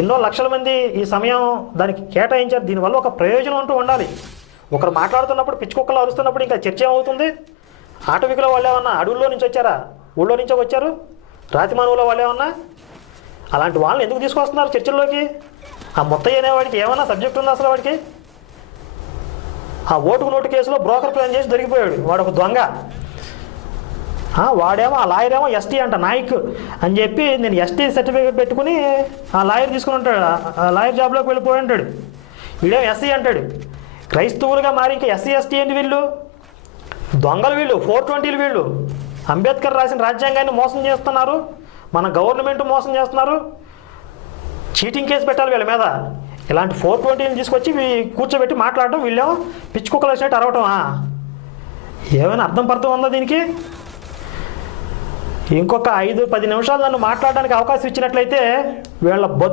ఎన్నో లక్షల మంది ఈ సమయం దానికి కేటాయించారు. దీనివల్ల ఒక ప్రయోజనం అంటూ ఉండాలి. ఒకరు మాట్లాడుతున్నప్పుడు పిచ్చి కుక్కలు అరుస్తున్నప్పుడు ఇంకా చర్చ ఏమవుతుంది? ఆటవికుల వాళ్ళు ఏమన్నా అడవుల్లో నుంచి వచ్చారా? ఊళ్ళో నుంచో వచ్చారు? రాతి మానవుల వాళ్ళు ఏమన్నా? అలాంటి వాళ్ళని ఎందుకు తీసుకొస్తున్నారు చర్చల్లోకి? ఆ ముత్తయ్య అనేవాడికి ఏమన్నా సబ్జెక్ట్ ఉందా అసలు? వాడికి ఆ ఓటుకు నోటు కేసులో బ్రోకర్ ప్లాన్ చేసి దొరికిపోయాడు. వాడు ఒక దొంగ. వాడేమో ఆ లాయర్ ఏమో ఎస్టీ అంట, నాయక్ అని చెప్పి నేను ఎస్టీ సర్టిఫికేట్ పెట్టుకుని ఆ లాయర్ తీసుకుని ఉంటాడు. ఆ లాయర్ జాబ్లోకి వెళ్ళిపోయి ఉంటాడు. వీడేమో ఎస్సీ అంటాడు. క్రైస్తవులుగా మారి ఇంకా ఎస్సీ ఎస్టీ ఏంటి వీళ్ళు? దొంగలు వీళ్ళు, 420లు వీళ్ళు. అంబేద్కర్ రాసిన రాజ్యాంగాన్ని మోసం చేస్తున్నారు, మన గవర్నమెంట్ మోసం చేస్తున్నారు. చీటింగ్ కేసు పెట్టాలి వీళ్ళ మీద. ఇలాంటి 420ని తీసుకొచ్చి కూర్చోబెట్టి మాట్లాడటం, వీళ్ళేమో పిచ్చి కుక్కలు వచ్చినట్టు అరవటమా? ఏమైనా అర్థం పర్థం ఉందా దీనికి? ఇంకొక 5-10 నిమిషాలు నన్ను మాట్లాడడానికి అవకాశం ఇచ్చినట్లయితే వీళ్ళ బతుకు